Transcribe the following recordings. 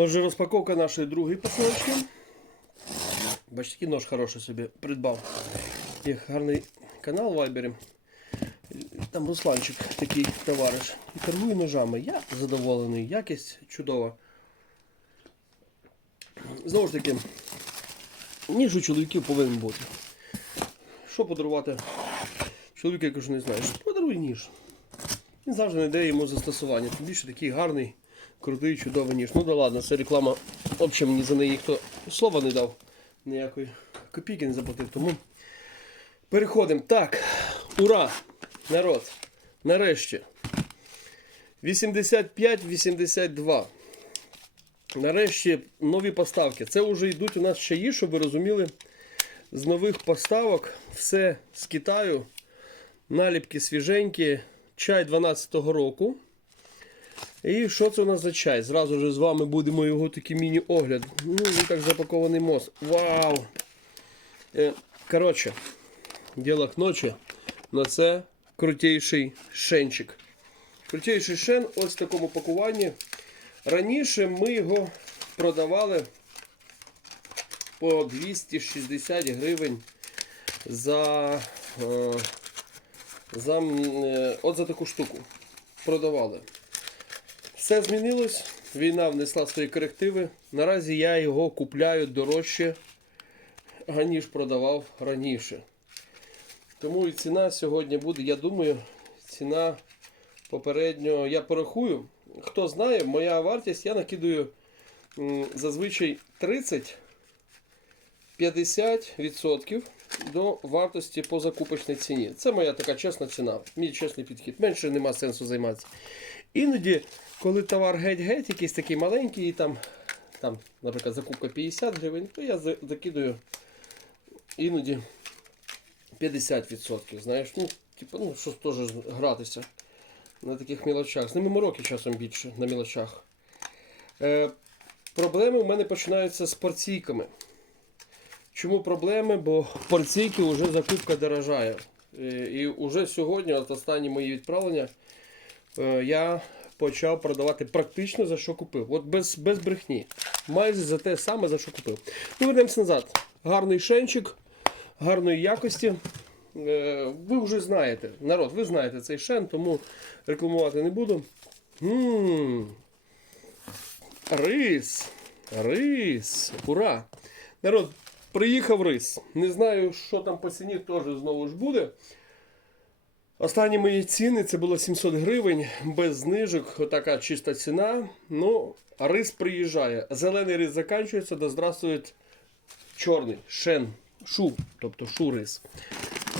Отже, розпаковка нашої другої посилочки. Бачите, який нож хороший собі придбав. Є гарний канал в Вайбері. Там Русланчик такий товариш. І торгує ножами. Я задоволений, якість чудова. Знову ж таки, ніж у чоловіків повинен бути. Що подарувати? Чоловік, я кажу, не знаю, що подаруй ніж. Він завжди знайде йому застосування. Тим більше такий гарний, крутий, чудовий ніж. Ну да ладно, це реклама. Взагалі мені за неї ніхто слова не дав. Ніякої копійки не заплатив. Тому переходимо. Так, ура! Народ! Нарешті. 85-82. Нарешті нові поставки. Це вже йдуть у нас чаї, щоб ви розуміли, з нових поставок. Все з Китаю. Наліпки свіженькі. Чай 12-го року. І що це у нас за чай? Зразу ж з вами будемо його такий міні-огляд. Ну, він так запакований мост. Вау! Е, коротше, діло ночі. На це крутейший шенчик. Крутейший шен ось в такому пакуванні. Раніше ми його продавали по 260 гривень за, е, за, е, от за таку штуку. Продавали. Все змінилось. Війна внесла свої корективи. Наразі я його купляю дорожче, ніж продавав раніше. Тому і ціна сьогодні буде, я думаю, ціна попередньо я порахую. Хто знає, моя вартість я накидаю зазвичай 30-50% до вартості по закупочній ціні. Це моя така чесна ціна, мій чесний підхід. Менше нема сенсу займатися. Іноді, коли товар геть-геть, якийсь такий маленький, і там, там, наприклад, закупка 50 гривень, то я за- закидаю іноді 50%. Знаєш, ну, типу, ну, що теж гратися на таких мілочах. З ними мороки часом більше на мілочах. Е, проблеми у мене починаються з порційками. Чому проблеми? Бо порційки вже закупка дорожає. Е, і вже сьогодні, от останні мої відправлення, е, я почав продавати практично за що купив. От без, без брехні. Майже за те саме, за що купив. Ну, вернемося назад. Гарний шенчик, гарної якості. Е, Ви вже знаєте, народ, ви знаєте цей шен, тому рекламувати не буду. Ммм. Рис. Рис. Ура! Народ, приїхав рис. Не знаю, що там по ціні, теж знову ж буде. Останні мої ціни це було 700 гривень, без знижок, отака чиста ціна. Ну, рис приїжджає. Зелений рис закінчується, да здравствує чорний, шен, шу, тобто шу-рис.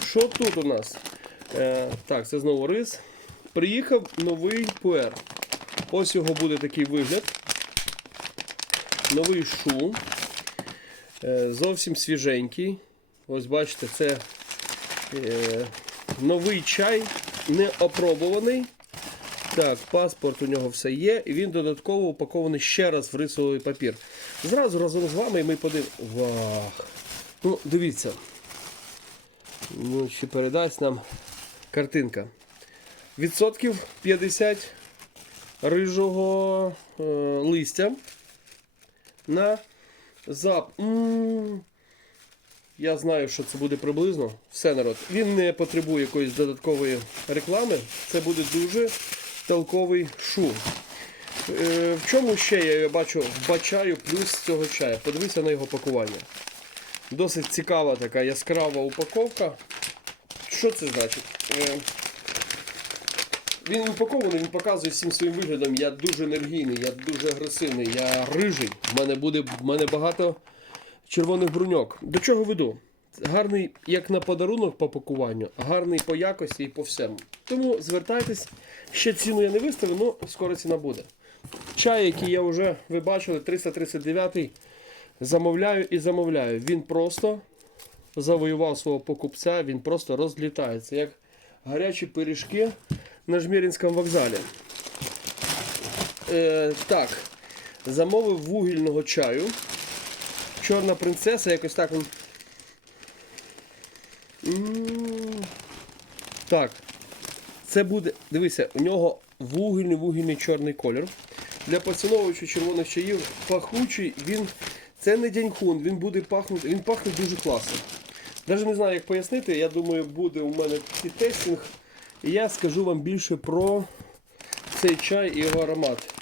Що тут у нас? Е, так, це знову рис. Приїхав новий пуер. Ось його буде такий вигляд. Новий шу. Е, зовсім свіженький. Ось бачите, це е, новий чай, не опробуваний. Так, паспорт у нього все є, і він додатково упакований ще раз в рисовий папір. Зразу разом з вами ми подивимося. Вах! Ну, дивіться. Ну, ще передасть нам картинка. Відсотків 50 рижого е, листя на зап. М, Я знаю, що це буде приблизно. Все народ. Він не потребує якоїсь додаткової реклами. Це буде дуже толковий шу. Е, в чому ще я бачу, вбачаю плюс цього чаю? Подивіться на його пакування. Досить цікава така яскрава упаковка. Що це значить? Е, Він упакований, він показує всім своїм виглядом. Я дуже енергійний, я дуже агресивний, я рижий. У мене буде в мене багато червоних бруньок. До чого веду? Гарний як на подарунок по пакуванню, гарний по якості і по всьому. Тому звертайтесь. Ще ціну я не виставив, але скоро ціна буде. Чай, який я вже ви бачили, 339 замовляю і замовляю. Він просто завоював свого покупця, він просто розлітається, як гарячі пиріжки на Жмірінському вокзалі. Е, так, замовив вугільного чаю. Чорна принцеса, якось так. Так. Це буде. Дивися, у нього вугільний вугільний чорний колір. для поціновувачів червоних чаїв пахучий. Він це не дяньхун, він буде пахнути, він пахне дуже класно. Навіть не знаю, як пояснити. Я думаю, буде у мене такий тестинг. І я скажу вам більше про цей чай і його аромат.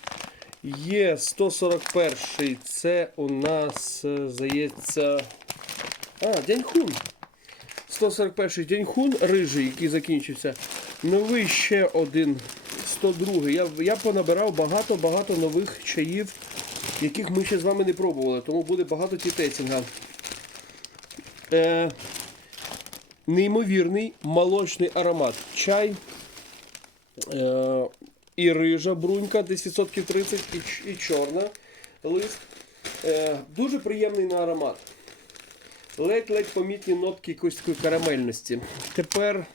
Є 141 це у нас, е, здається. А, Дяньхун. 141 Дяньхун рижий, який закінчився. Новий ще один 102. Я, я понабирав багато-багато нових чаїв, яких ми ще з вами не пробували, тому буде багато тітецінга. Е, неймовірний молочний аромат. Чай е, і рижа брунька, десь відсотків 30, і, і чорна лист. Е, дуже приємний на аромат. Ледь-ледь помітні нотки якоїсь такої карамельності. Тепер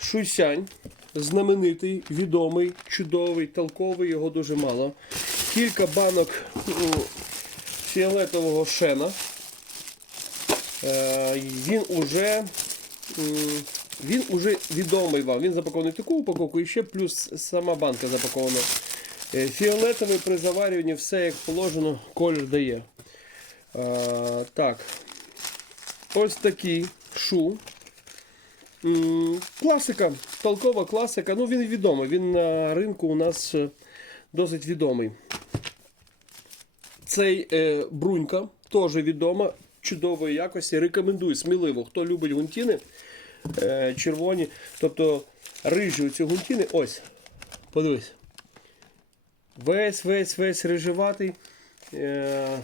шуйсянь. Знаменитий, відомий, чудовий, толковий, його дуже мало. Кілька банок фіолетового шена. Е, він уже він уже відомий вам. Він запакований в таку упаковку і ще плюс сама банка запакована. Е, Фіолетовий при заварюванні все як положено, колір дає. Е, так. Ось такий шу. Класика, толкова класика. Ну він відомий. Він на ринку у нас е, досить відомий. Цей е, брунька теж відома, чудової якості. Рекомендую сміливо. Хто любить гунтіни е, червоні, тобто рижі ці гунтіни. Ось, подивись. Весь, весь, весь рижеватий. Е,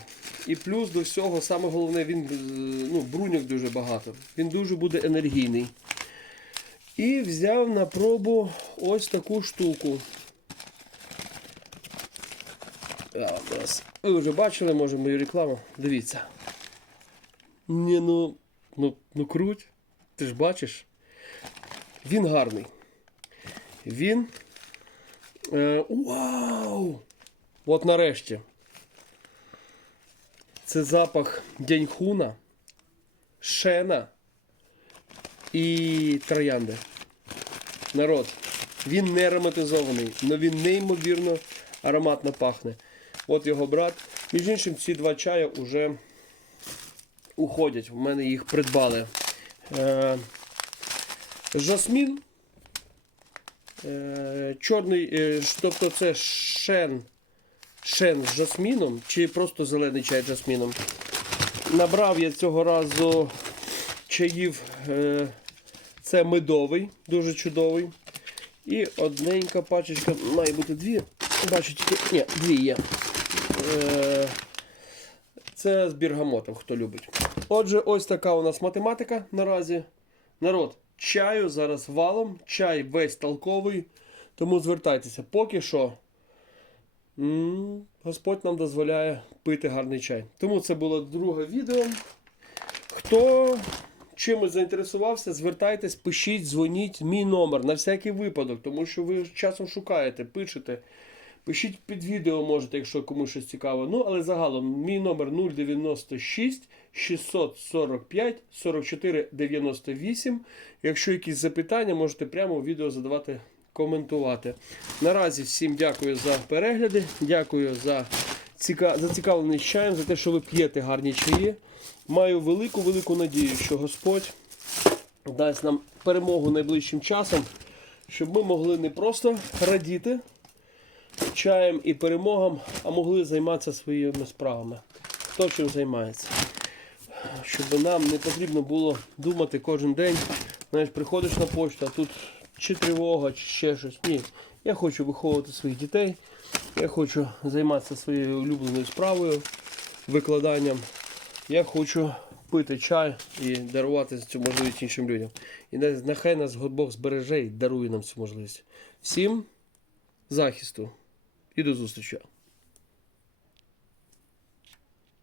і плюс до всього, саме головне, він е, ну, бруньок дуже багато. Він дуже буде енергійний. І взяв на пробу ось таку штуку. Ви вже бачили, може, мою рекламу. Дивіться. Ні, ну, ну, ну круть. Ти ж бачиш. Він гарний. Він. Е, вау! От нарешті. Це запах дяньхуна, шена і троянди. Народ, він не ароматизований, але він неймовірно ароматно пахне. От його брат. Між іншим, ці два чая вже уходять. В мене їх придбали. Е, жасмін. Е, чорний, е, тобто це шен, шен з жасміном, чи просто зелений чай з жасміном. Набрав я цього разу чаїв. Це медовий, дуже чудовий. І одненька пачечка, має бути дві. Бачу тільки. Ні, дві є. Це з бергамотом, хто любить. Отже, ось така у нас математика наразі. Народ, чаю зараз валом, чай весь толковий. Тому звертайтеся. Поки що. Господь нам дозволяє пити гарний чай. Тому це було друге відео. Хто чимось заінтересувався, звертайтесь, пишіть, дзвоніть. Мій номер на всякий випадок, тому що ви часом шукаєте, пишете. Пишіть під відео, можете, якщо комусь щось цікаво. Ну, але загалом мій номер 096 645 44 98. Якщо якісь запитання, можете прямо у відео задавати, коментувати. Наразі всім дякую за перегляди, дякую за ціка... зацікавленість чаєм, за те, що ви п'єте гарні чаї. Маю велику-велику надію, що Господь дасть нам перемогу найближчим часом, щоб ми могли не просто радіти чаєм і перемогам, а могли займатися своїми справами. Хто чим займається. Щоб нам не потрібно було думати кожен день. Знаєш, приходиш на почту, а тут чи тривога, чи ще щось. Ні. Я хочу виховувати своїх дітей. Я хочу займатися своєю улюбленою справою, викладанням. Я хочу пити чай і дарувати цю можливість іншим людям. І нехай нас Бог збереже і дарує нам цю можливість. Всім захисту і до зустрічі.